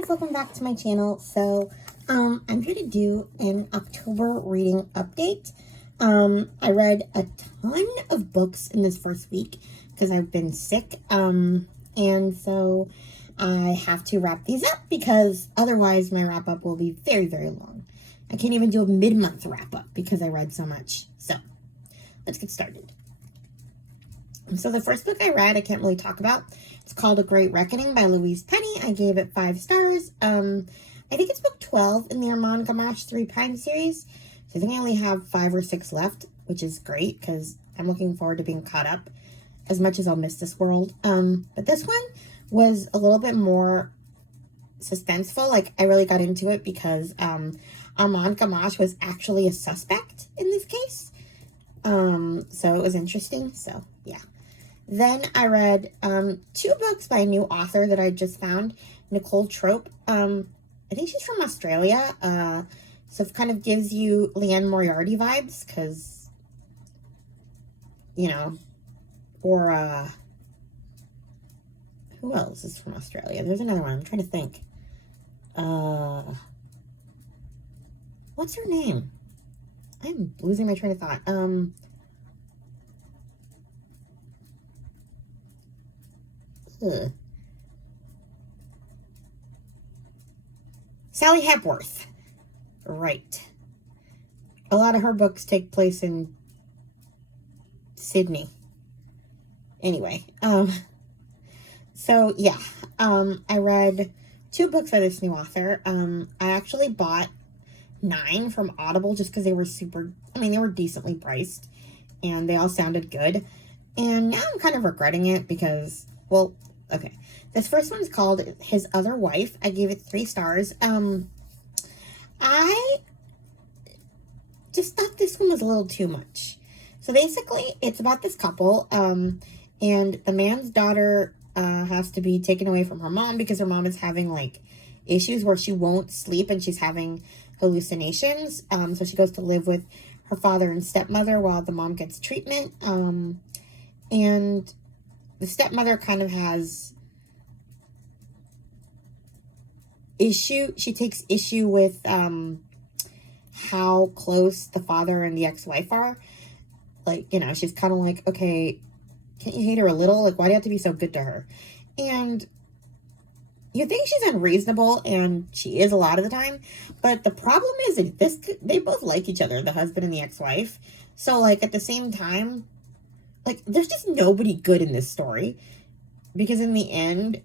guys, welcome back to my channel. So, I'm here to do an October reading update. I read a ton of books in this first week because I've been sick. And so I have to wrap these up because otherwise my wrap up will be very, very long. I can't even do a mid-month wrap up because I read so much. So, let's get started. So the first book I read, I can't really talk about. It's called A Great Reckoning by Louise Penny. I gave it 5 stars. I think it's book 12 in the Armand Gamache 3 Pine series. So I think I only have 5 or 6 left, which is great because I'm looking forward to being caught up as much as I'll miss this world. But this one was a little bit more suspenseful. Like, I really got into it because Armand Gamache was actually a suspect in this case. So it was interesting. So, yeah. Then I read 2 books by a new author that I just found, Nicole Trope. I think she's from Australia, so it kind of gives you Liane Moriarty vibes, because, you know, or, who else is from Australia? There's another one, I'm trying to think. What's her name? I'm losing my train of thought. Sally Hepworth. Right. A lot of her books take place in Sydney. Anyway, so yeah, I read 2 books by this new author. I actually bought 9 from Audible just because they were they were decently priced and they all sounded good. And now I'm kind of regretting it because, well, okay. This first one's called His Other Wife. I gave it 3 stars. I just thought this one was a little too much. So basically, it's about this couple, and the man's daughter has to be taken away from her mom because her mom is having, like, issues where she won't sleep and she's having hallucinations. So she goes to live with her father and stepmother while the mom gets treatment. And the stepmother kind of has she takes issue with how close the father and the ex-wife are. Like, you know, she's kind of like, okay, can't you hate her a little? Like, why do you have to be so good to her? And you think she's unreasonable, and she is a lot of the time. But the problem is that they both like each other, the husband and the ex-wife. So, like, at the same time, like, there's just nobody good in this story. Because in the end,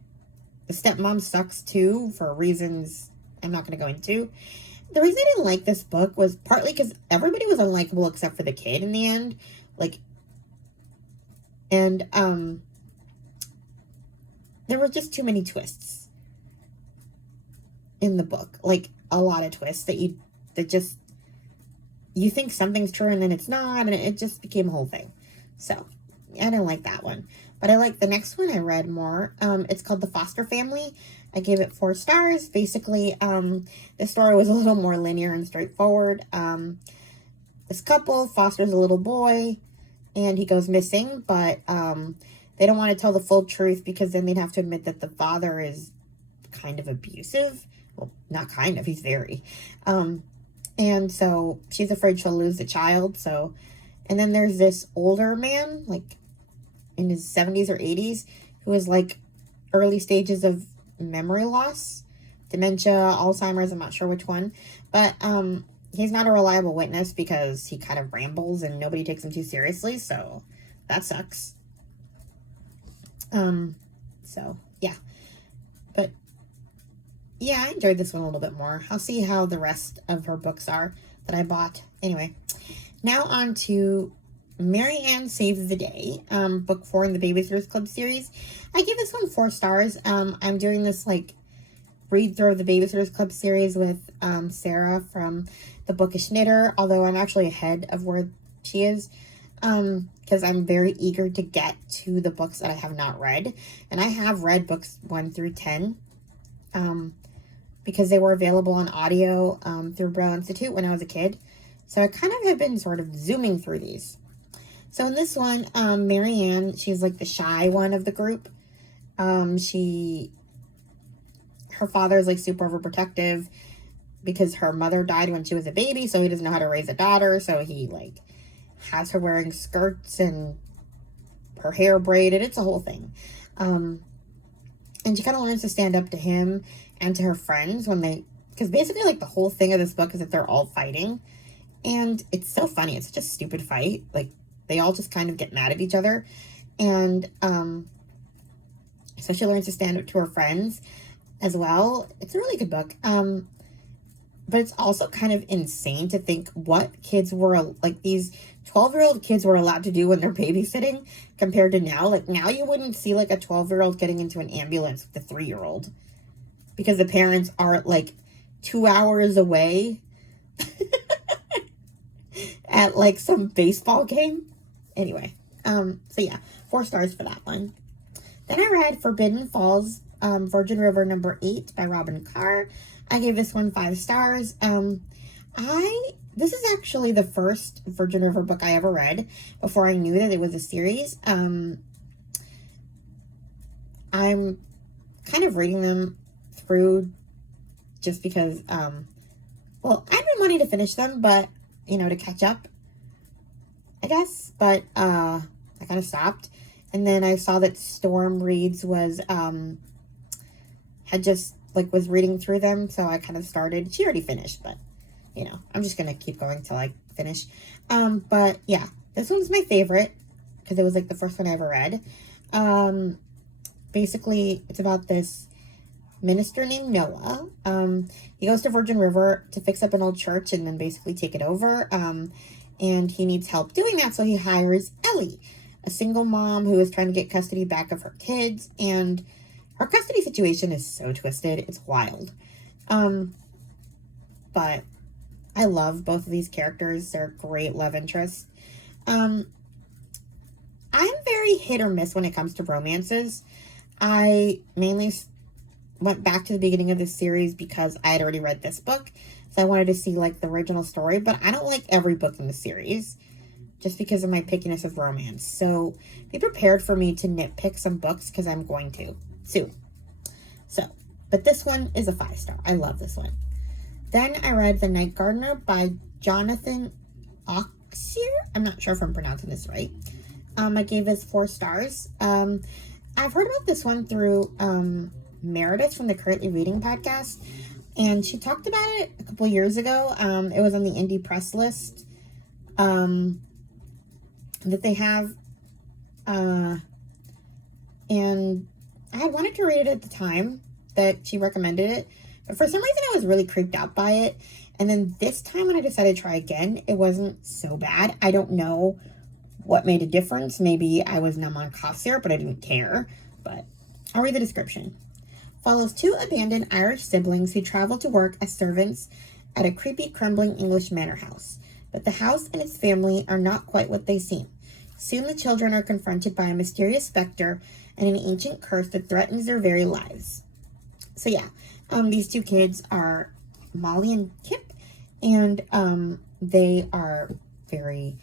the stepmom sucks too, for reasons I'm not going to go into. The reason I didn't like this book was partly because everybody was unlikable except for the kid in the end. Like, and, there were just too many twists in the book. Like, a lot of twists that you think something's true and then it's not, and it just became a whole thing. So, I didn't like that one. But I like the next one I read more. It's called The Foster Family. I gave it 4 stars. Basically, the story was a little more linear and straightforward. This couple fosters a little boy, and he goes missing, but they don't want to tell the full truth because then they'd have to admit that the father is kind of abusive. Well, not kind of, he's very. And so she's afraid she'll lose the child, so... And then there's this older man, like in his 70s or 80s, who is like early stages of memory loss, dementia, Alzheimer's, I'm not sure which one. But he's not a reliable witness because he kind of rambles and nobody takes him too seriously, so that sucks. So, yeah. But, yeah, I enjoyed this one a little bit more. I'll see how the rest of her books are that I bought. Anyway. Now on to Mary Ann Saves the Day, book 4 in the Babysitters Club series. I give this one 4 stars. I'm doing this, like, read through of the Babysitters Club series with Sarah from The Bookish Knitter, although I'm actually ahead of where she is, because I'm very eager to get to the books that I have not read. And I have read books 1 through 10, because they were available on audio through Braille Institute when I was a kid. So I kind of have been sort of zooming through these. So in this one, Mary Ann, she's like the shy one of the group. her father's like super overprotective because her mother died when she was a baby, so he doesn't know how to raise a daughter, so he like has her wearing skirts and her hair braided. It's a whole thing. And she kind of learns to stand up to him and to her friends because basically like the whole thing of this book is that they're all fighting, and it's so funny. It's such a stupid fight. Like they all just kind of get mad at each other, and so she learns to stand up to her friends as well. It's a really good book. But it's also kind of insane to think what kids were, like these 12-year-old kids were allowed to do when they're babysitting compared to now. Like now you wouldn't see like a 12-year-old getting into an ambulance with a 3-year-old because the parents are like 2 hours away at like some baseball game. Anyway, so yeah, 4 stars for that one. Then I read Forbidden Falls, Virgin River #8 by Robin Carr. I gave this one 5 stars. This is actually the first Virgin River book I ever read before I knew that it was a series. I'm kind of reading them through just because, well, I've been wanting to finish them, but, you know, to catch up, I guess, but, I kind of stopped. And then I saw that Storm Reads was reading through them, so I kind of started. She already finished, but, you know, I'm just going to keep going till I finish. But, yeah, this one's my favorite, because it was, like, the first one I ever read. Basically, it's about this minister named Noah. He goes to Virgin River to fix up an old church and then basically take it over, and he needs help doing that, so he hires Ellie, a single mom who is trying to get custody back of her kids, and her custody situation is so twisted. It's wild. But I love both of these characters. They're great love interests. I'm very hit or miss when it comes to romances. I mainly went back to the beginning of this series because I had already read this book. So I wanted to see like the original story, but I don't like every book in the series just because of my pickiness of romance. So be prepared for me to nitpick some books because I'm going to soon. So, but this one is a 5 star. I love this one. Then I read The Night Gardener by Jonathan Auxier. I'm not sure if I'm pronouncing this right. I gave this 4 stars. I've heard about this one through Meredith from the Currently Reading podcast, and she talked about it a couple years ago. It was on the indie press list that they have, and I had wanted to read it at the time that she recommended it, but for some reason I was really creeped out by it. And then this time when I decided to try again, it wasn't so bad. I don't know what made a difference. Maybe I was numb on cough syrup, but I didn't care. But I'll read the description. Follows 2 abandoned Irish siblings who travel to work as servants at a creepy, crumbling English manor house. But the house and its family are not quite what they seem. Soon the children are confronted by a mysterious specter and an ancient curse that threatens their very lives. So yeah, these 2 kids are Molly and Kip, and they are very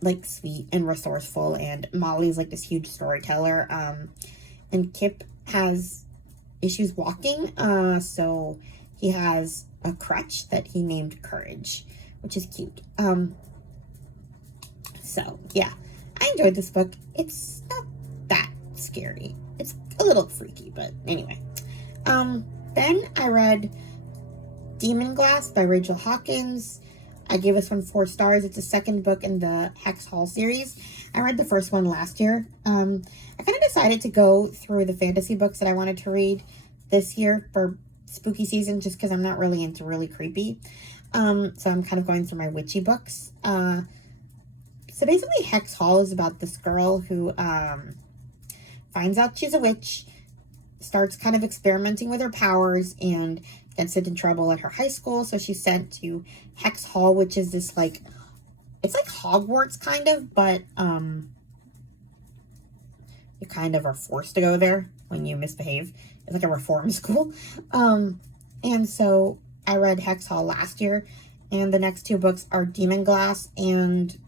like sweet and resourceful, and Molly's like this huge storyteller, and Kip has issues walking, so he has a crutch that he named Courage, which is cute. So yeah, I enjoyed this book. It's not that scary. It's a little freaky, but anyway. Then I read Demon Glass by Rachel Hawkins. I gave this one 4 stars. It's the second book in the Hex Hall series. I read the first one last year. I kind of decided to go through the fantasy books that I wanted to read this year for spooky season just because I'm not really into really creepy. So I'm kind of going through my witchy books. So basically Hex Hall is about this girl who finds out she's a witch, starts kind of experimenting with her powers, and gets into trouble at her high school. So she's sent to Hex Hall, which is this like, it's like Hogwarts kind of, but you kind of are forced to go there when you misbehave. It's like a reform school. And so I read Hex Hall last year, and the next 2 books are Demon Glass and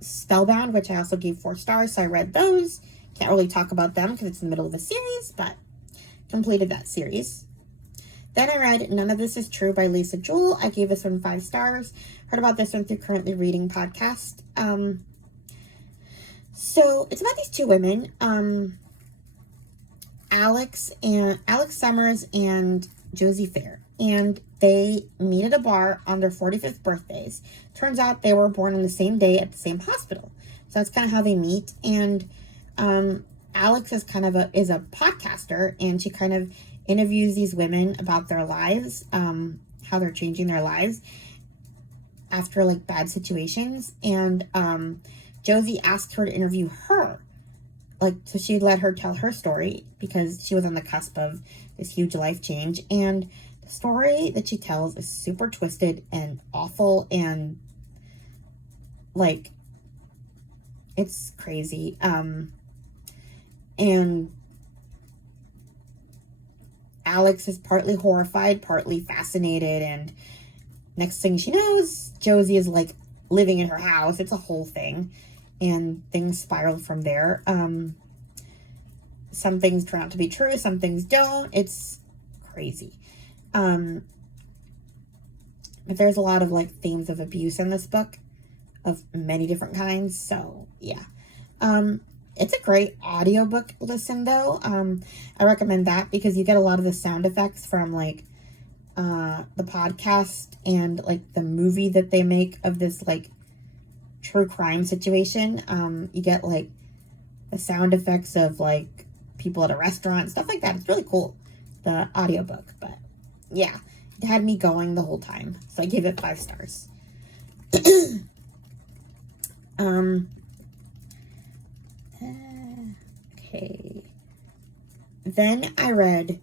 Spellbound, which I also gave 4 stars. So I read those. Can't really talk about them because it's in the middle of the series, but completed that series. Then I read None of This Is True by Lisa Jewell. I gave this one 5 stars. Heard about this one through Currently Reading podcast. So it's about these 2 women, Alex Summers and Josie Fair, and they meet at a bar on their 45th birthdays. Turns out they were born on the same day at the same hospital. So that's kind of how they meet. And Alex is is a podcaster, and she kind of interviews these women about their lives, how they're changing their lives after like bad situations. And Josie asked her to interview her, so she let her tell her story because she was on the cusp of this huge life change. And the story that she tells is super twisted and awful, and like, it's crazy. And Alex is partly horrified, partly fascinated, and next thing she knows, Josie is like living in her house. It's a whole thing, and things spiral from there. Some things turn out to be true, some things don't. It's crazy. But there's a lot of like themes of abuse in this book of many different kinds. So yeah. It's a great audiobook listen though. I recommend that because you get a lot of the sound effects from like the podcast and like the movie that they make of this like true crime situation. You get like the sound effects of like people at a restaurant, stuff like that. It's really cool, the audiobook. But yeah, it had me going the whole time. So I gave it 5 stars. Okay. Then I read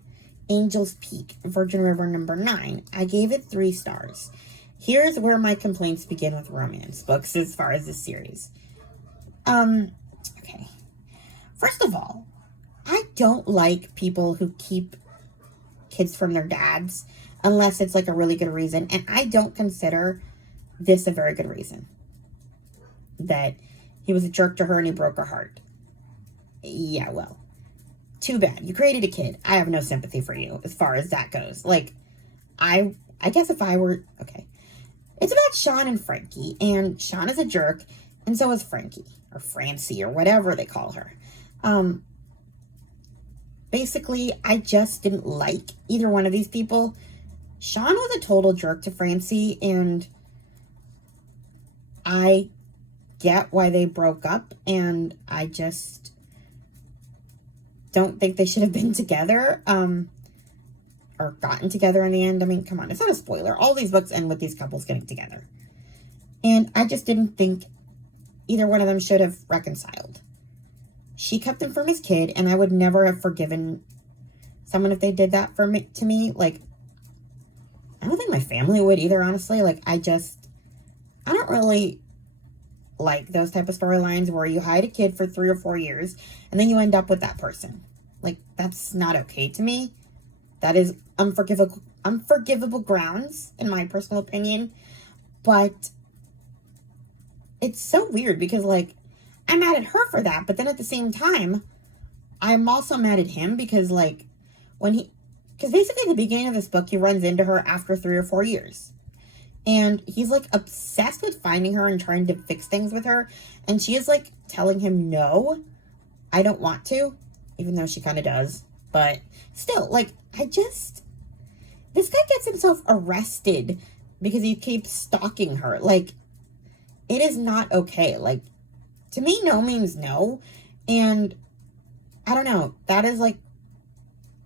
Angel's Peak, Virgin River number 9. I gave it 3 stars. Here's where my complaints begin with romance books as far as this series. Okay. First of all, I don't like people who keep kids from their dads unless it's like a really good reason. And I don't consider this a very good reason. That he was a jerk to her and he broke her heart. Yeah, well, too bad. You created a kid. I have no sympathy for you as far as that goes. Like, I guess if I were... Okay. It's about Sean and Frankie, and Sean is a jerk, and so is Frankie, or Francie, or whatever they call her. Basically, I just didn't like either one of these people. Sean was a total jerk to Francie, and I get why they broke up, and I just don't think they should have been together, or gotten together in the end. I mean, come on, it's not a spoiler. All these books end with these couples getting together. And I just didn't think either one of them should have reconciled. She kept him from his kid, and I would never have forgiven someone if they did that to me. Like, I don't think my family would either, honestly. Like, I don't really like those type of storylines where you hide a kid for 3 or 4 years and then you end up with that person. Like, that's not okay to me. That is unforgivable grounds, in my personal opinion. But it's so weird because, like, I'm mad at her for that, but then at the same time, I'm also mad at him because, like, because basically at the beginning of this book, he runs into her after 3 or 4 years. And he's, like, obsessed with finding her and trying to fix things with her. And she is, like, telling him, no, I don't want to. Even though she kind of does. But still, like, this guy gets himself arrested because he keeps stalking her. Like, it is not okay. Like, to me, no means no. And I don't know. That is, like,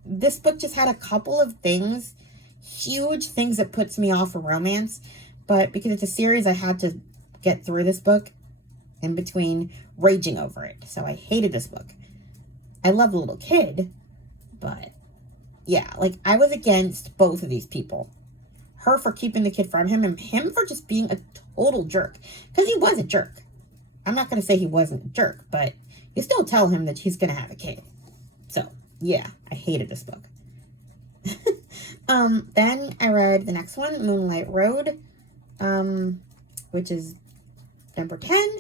this book just had a couple of things, huge things that puts me off of romance, but because it's a series, I had to get through this book in between raging over it. So I hated this book. I love the little kid, but yeah, like, I was against both of these people. Her for keeping the kid from him, and him for just being a total jerk, because he was a jerk. I'm not going to say he wasn't a jerk, but you still tell him that he's going to have a kid. So yeah, I hated this book. Then I read the next one, Moonlight Road, which is number 10.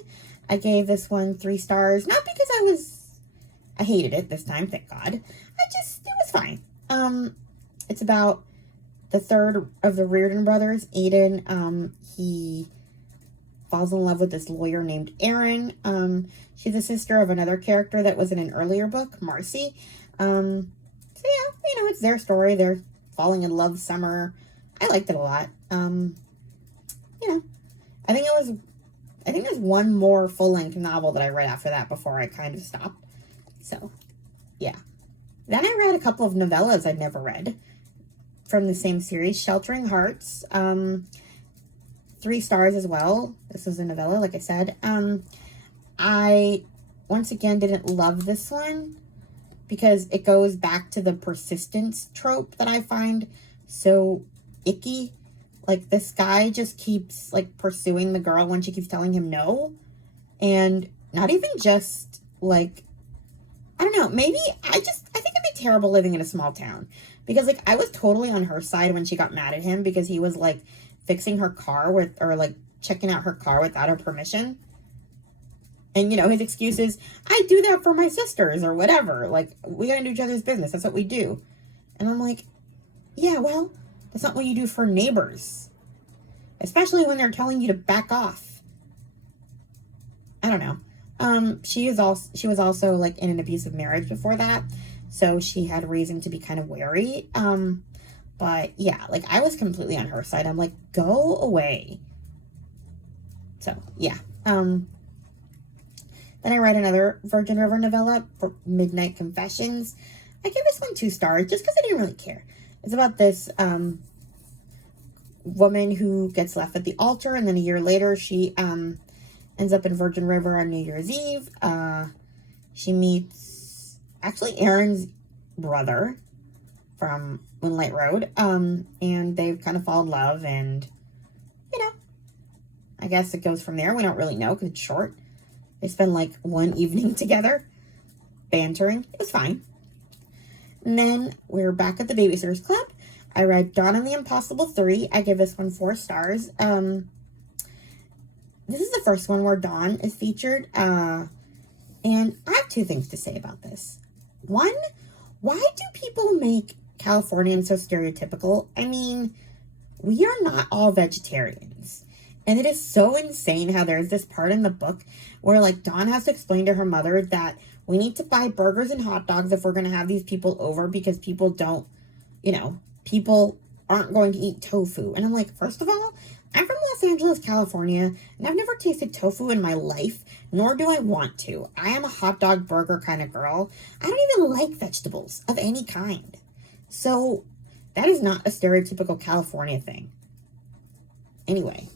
I gave this one 3 stars, not because I hated it this time, thank God. It was fine. It's about the third of the Reardon brothers, Aiden. He falls in love with this lawyer named Erin. She's the sister of another character that was in an earlier book, Marcy. So yeah, it's their story. They're falling in love summer. I liked it a lot. I think there's one more full-length novel that I read after that before I kind of stopped. So, yeah. Then I read a couple of novellas I'd never read from the same series, Sheltering Hearts. 3 stars as well. This was a novella, like I said. I, once again, didn't love this one because it goes back to the persistence trope that I find so icky. Like, this guy just keeps, like, pursuing the girl when she keeps telling him no. And not even just, like, I don't know, maybe I think it'd be terrible living in a small town. Because, like, I was totally on her side when she got mad at him because he was, like, fixing her car checking out her car without her permission. And, his excuse is, I do that for my sisters or whatever. Like, we gotta do each other's business. That's what we do. And I'm like, yeah, well, that's not what you do for neighbors. Especially when they're telling you to back off. I don't know. She was also, like, in an abusive marriage before that. So she had reason to be kind of wary. But yeah, like, I was completely on her side. I'm like, go away. So, yeah. Then I read another Virgin River novella, Midnight Confessions. I gave this one 2 stars just because I didn't really care. It's about this woman who gets left at the altar, and then a year later she ends up in Virgin River on New Year's Eve. She meets, actually, Erin's brother from Moonlight Road, and they kind of fall in love, and, I guess it goes from there. We don't really know because it's short. They spend, like, one evening together, bantering. It was fine. And then we're back at the Babysitters Club. I read Dawn and the Impossible 3. I give this one 4 stars. This is the first one where Dawn is featured. And I have 2 things to say about this. One, why do people make Californians so stereotypical? I mean, we are not all vegetarians. And it is so insane how there's this part in the book where, like, Dawn has to explain to her mother that we need to buy burgers and hot dogs if we're going to have these people over because people don't, people aren't going to eat tofu. And I'm like, first of all, I'm from Los Angeles, California, and I've never tasted tofu in my life, nor do I want to. I am a hot dog burger kind of girl. I don't even like vegetables of any kind. So that is not a stereotypical California thing. Anyway,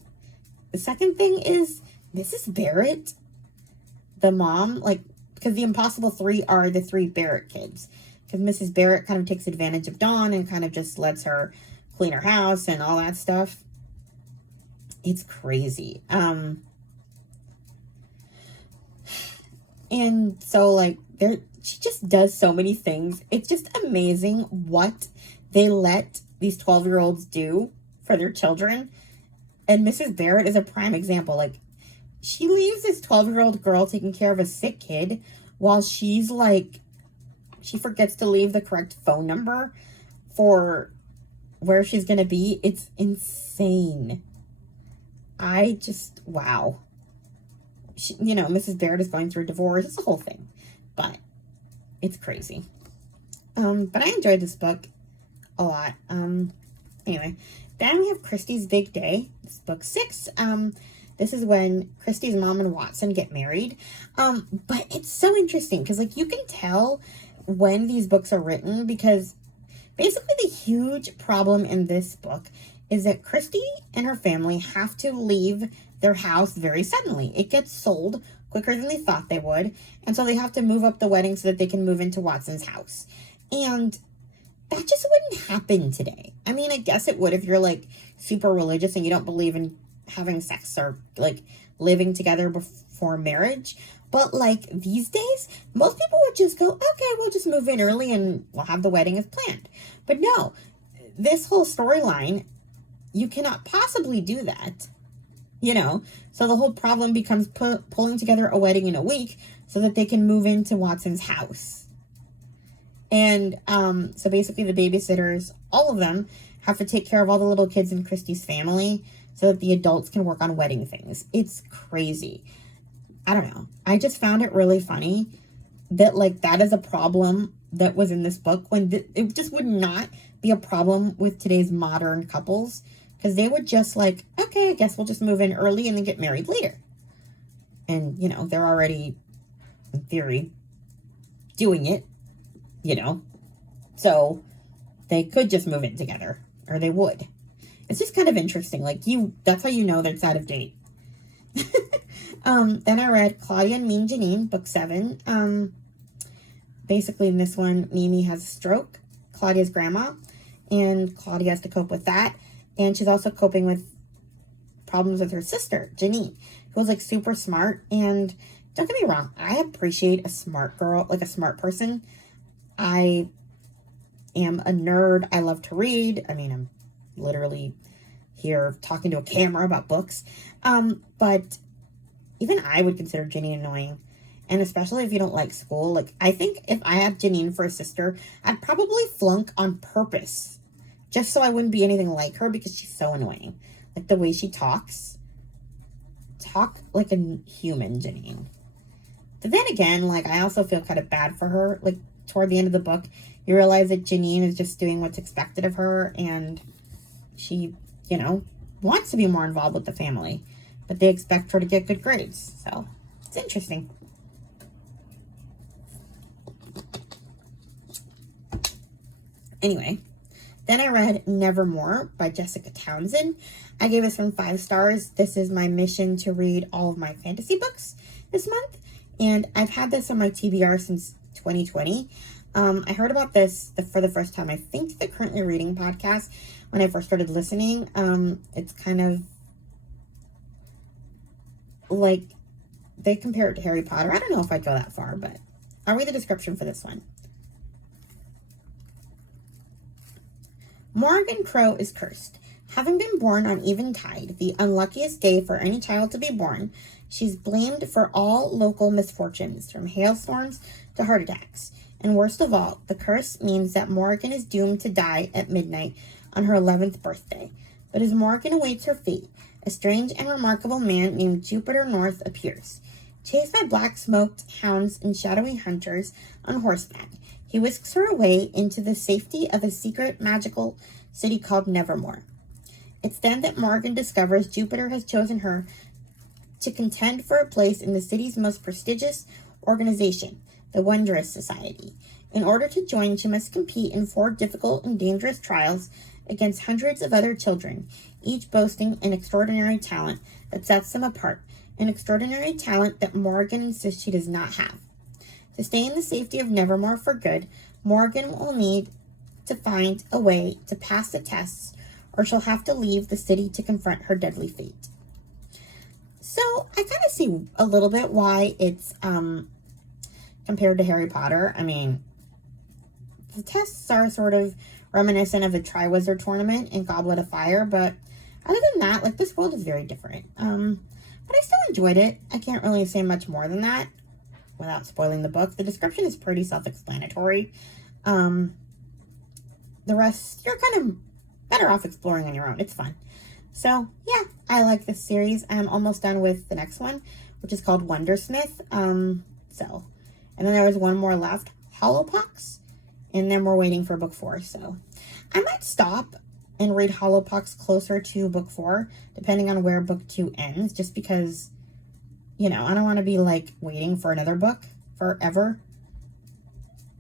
the second thing is Mrs. Barrett, the mom, like, because the Impossible 3 are the 3 Barrett kids. Because Mrs. Barrett kind of takes advantage of Dawn and kind of just lets her clean her house and all that stuff. It's crazy. And so, like, she just does so many things. It's just amazing what they let these 12-year-olds do for their children. And Mrs. Barrett is a prime example. Like, she leaves this 12-year-old girl taking care of a sick kid while she's, like, she forgets to leave the correct phone number for where she's going to be. It's insane. Wow. Mrs. Barrett is going through a divorce. It's a whole thing. But it's crazy. But I enjoyed this book a lot. Anyway, then we have Christy's Big Day. This is book 6. This is when Christy's mom and Watson get married. But it's so interesting because, like, you can tell when these books are written because basically the huge problem in this book is that Christy and her family have to leave their house very suddenly. It gets sold quicker than they thought they would, and so they have to move up the wedding so that they can move into Watson's house. And that just wouldn't happen today. I mean, I guess it would if you're, like, super religious and you don't believe in having sex or, like, living together before marriage. But, like, these days, most people would just go, okay, we'll just move in early and we'll have the wedding as planned. But no, this whole storyline, you cannot possibly do that, So the whole problem becomes pulling together a wedding in a week so that they can move into Watson's house. And so basically the babysitters, all of them, have to take care of all the little kids in Christy's family so that the adults can work on wedding things. It's crazy. I don't know. I just found it really funny that, like, that is a problem that was in this book when it just would not be a problem with today's modern couples, because they would just like, okay, I guess we'll just move in early and then get married later. And, you know, they're already, in theory, doing it, you know, so they could just move in together, or they would. It's just kind of interesting. Like, that's how you know that it's out of date. Then I read Claudia and Mean Janine, book 7. Basically in this one, Mimi has a stroke, Claudia's grandma, and Claudia has to cope with that. And she's also coping with problems with her sister, Janine, who was like super smart. And don't get me wrong, I appreciate a smart girl, like a smart person. I am a nerd. I love to read. I mean, I'm literally here talking to a camera about books. But even I would consider Janine annoying. And especially if you don't like school. Like, I think if I had Janine for a sister, I'd probably flunk on purpose. Just so I wouldn't be anything like her, because she's so annoying. Like, the way she talks. Talk like a human, Janine. But then again, like, I also feel kind of bad for her. Like, toward the end of the book, you realize that Janine is just doing what's expected of her. And she, you know, wants to be more involved with the family. But they expect her to get good grades. So, it's interesting. Anyway, then I read Nevermore by Jessica Townsend. I gave this one 5 stars. This is my mission to read all of my fantasy books this month. And I've had this on my TBR since 2020. I heard about this for the first time, I think, the Currently Reading podcast when I first started listening. It's kind of like they compare it to Harry Potter. I don't know if I'd go that far, but I'll read the description for this one. Morgan Crow is cursed. Having been born on eventide, the unluckiest day for any child to be born, she's blamed for all local misfortunes, from hailstorms to heart attacks. And worst of all, the curse means that Morgan is doomed to die at midnight on her 11th birthday. But as Morgan awaits her fate, a strange and remarkable man named Jupiter North appears. Chased by black-smoked hounds and shadowy hunters on horseback, he whisks her away into the safety of a secret magical city called Nevermore. It's then that Morgan discovers Jupiter has chosen her to contend for a place in the city's most prestigious organization, the Wondrous Society. In order to join, she must compete in 4 difficult and dangerous trials against hundreds of other children, each boasting an extraordinary talent that sets them apart, an extraordinary talent that Morgan insists she does not have. To stay in the safety of Nevermore for good, Morgan will need to find a way to pass the tests, or she'll have to leave the city to confront her deadly fate. So, I kind of see a little bit why it's compared to Harry Potter. I mean, the tests are sort of reminiscent of the Triwizard Tournament in Goblet of Fire, but other than that, like, this world is very different. But I still enjoyed it. I can't really say much more than that without spoiling the book. The description is pretty self-explanatory. The rest, you're kind of better off exploring on your own. It's fun. So, yeah, I like this series. I'm almost done with the next one, which is called Wondersmith. And then there was one more left, Hollowpox, and then we're waiting for book 4. So, I might stop and read Hollowpox closer to book 4, depending on where book 2 ends, just because, you know, I don't want to be, like, waiting for another book forever.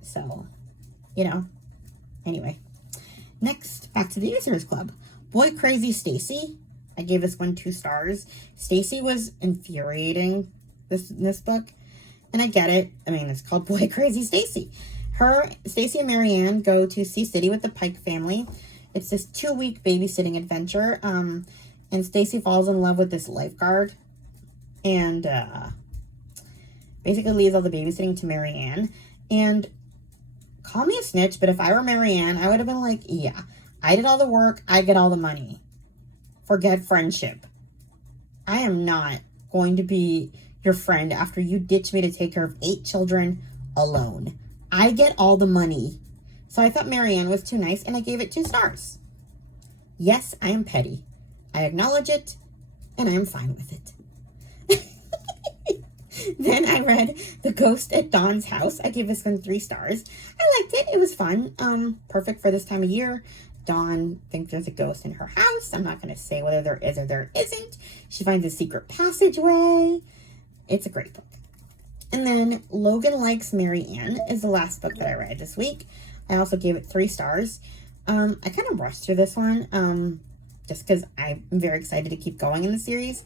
So, you know, anyway. Next, back to the Users Club. Boy Crazy Stacy. I gave this one 2 stars. Stacy was infuriating in this book, and I get it. I mean, it's called Boy Crazy Stacy. Stacy and Marianne go to Sea City with the Pike family. It's this 2-week babysitting adventure, and Stacy falls in love with this lifeguard, and basically leaves all the babysitting to Marianne. And call me a snitch, but if I were Marianne, I would have been like, yeah, I did all the work, I get all the money. Forget friendship. I am not going to be your friend after you ditch me to take care of 8 children alone. I get all the money. So I thought Marianne was too nice, and I gave it 2 stars. Yes, I am petty. I acknowledge it, and I am fine with it. Then I read The Ghost at Dawn's House. I gave this one 3 stars. I liked it. It was fun. Perfect for this time of year. Dawn thinks there's a ghost in her house. I'm not going to say whether there is or there isn't. She finds a secret passageway. It's a great book. And then Logan Likes Marianne is the last book that I read this week. I also gave it 3 stars. I kind of rushed through this one just because I'm very excited to keep going in the series.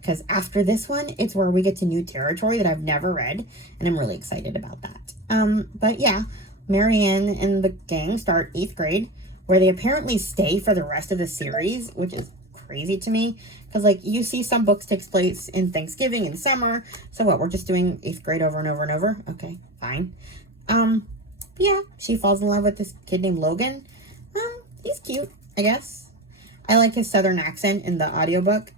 Because after this one, it's where we get to new territory that I've never read. And I'm really excited about that. But yeah, Marianne and the gang start 8th grade, where they apparently stay for the rest of the series, which is crazy to me. Because, like, you see some books takes place in Thanksgiving and summer. So what, we're just doing 8th grade over and over and over? Okay, fine. Yeah, she falls in love with this kid named Logan. He's cute, I guess. I like his southern accent in the audiobook.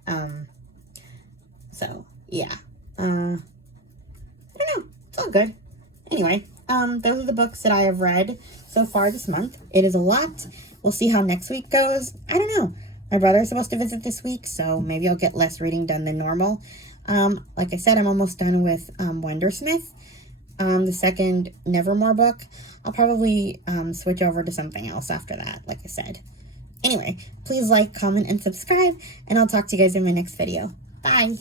So, yeah. I don't know. It's all good. Anyway, those are the books that I have read so far this month. It is a lot. We'll see how next week goes. I don't know. My brother's supposed to visit this week, so maybe I'll get less reading done than normal. Like I said, I'm almost done with Wondersmith. The second Nevermore book. I'll probably switch over to something else after that, like I said. Anyway, please like, comment, and subscribe, and I'll talk to you guys in my next video. Bye!